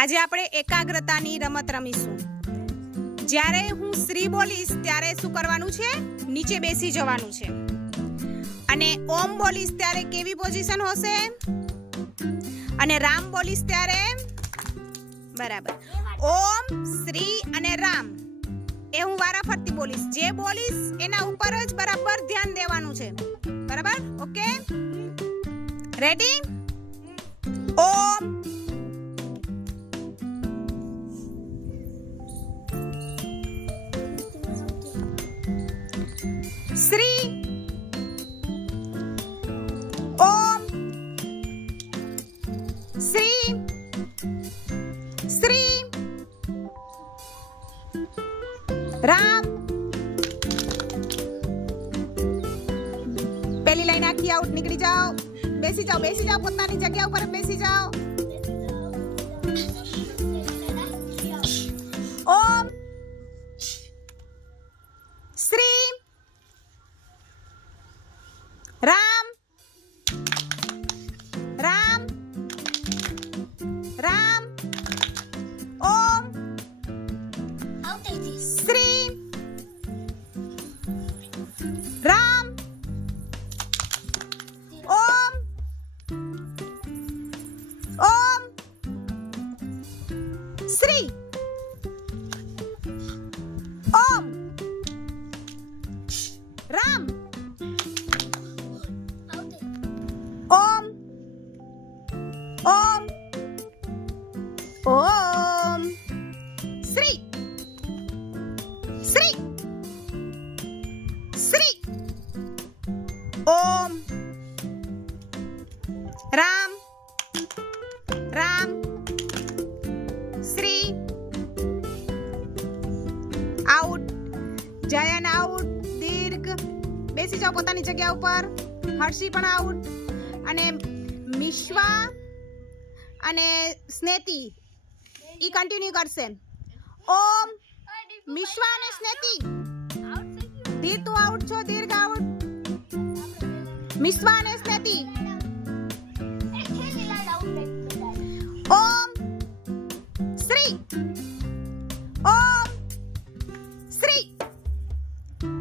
આજે આપણે એકાગ્રતાની રમત રમીશું। જ્યારે હું શ્રી બોલીશ ત્યારે શું કરવાનું છે? નીચે બેસી જવાનું છે। અને ઓમ બોલીશ ત્યારે કેવી પોઝિશન હશે? અને રામ બોલીશ ત્યારે બરાબર ઓમ, શ્રી અને રામ એ હું વારાફરતી બોલીશ। જે બોલીશ એના ઉપર જ બરાબર ધ્યાન દેવાનું છે। બરાબર? Okay, ready? ઓમ, શ્રી, ઓમ, શ્રી, શ્રી, રામ। પહેલી લાઈન આખી આઉટ, નીકળી જાઓ, બેસી જાઓ પોતાની જગ્યા ઉપર બેસી જાઓ। ઓમ, શ્રી, રામ, રામ, રામ, ઓમ, શ્રી, રામ, ઓમ, ઓમ, શ્રી, ઓમ, રામ, ઓમ, ઓમ, ઓમ, શ્રી, શ્રી, શ્રી, ઓમ, રામ, રામ, શ્રી, આઉટ, જયન આઉટ, દીર્ઘ, બેસી જાઓ પોતાની જગ્યા ઉપર। હર્ષી પણ આઉટ, અને મિશ્વા અને સ્નેતી ઈ કન્ટિન્યુ કરશે। ઓમ, મિશ્વા અને સ્નેતી, ધીર તું આઉટ છો, દીર્ઘ આઉટ, મિશ્વા અને સ્નેતી, ઓમ, શ્રી, ઓમ, શ્રી,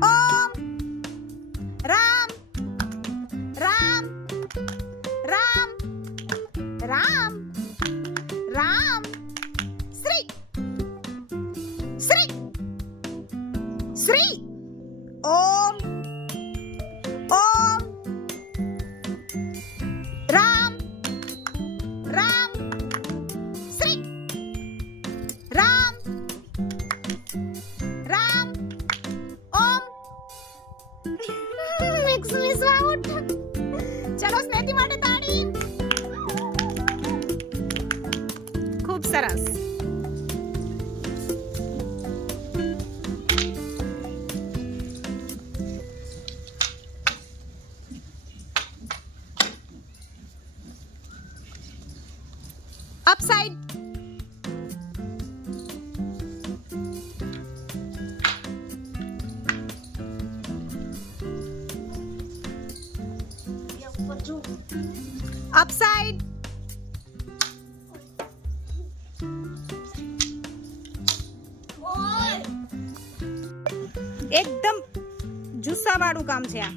ઓમ, રામ, રામ, રામ, રામ, રામ, શ્રી, શ્રી, શ્રી, ઓમ, ઓમ, રામ, રામ, શ્રી, રામ, રામ, ઓમ। Miss out. ચલો સ્નેતી માટે તાળી। ખૂબ સરસ। અપસાઇડ, અપસાઇડ, એકદમ જુસ્સા વાળું કામ છે આ।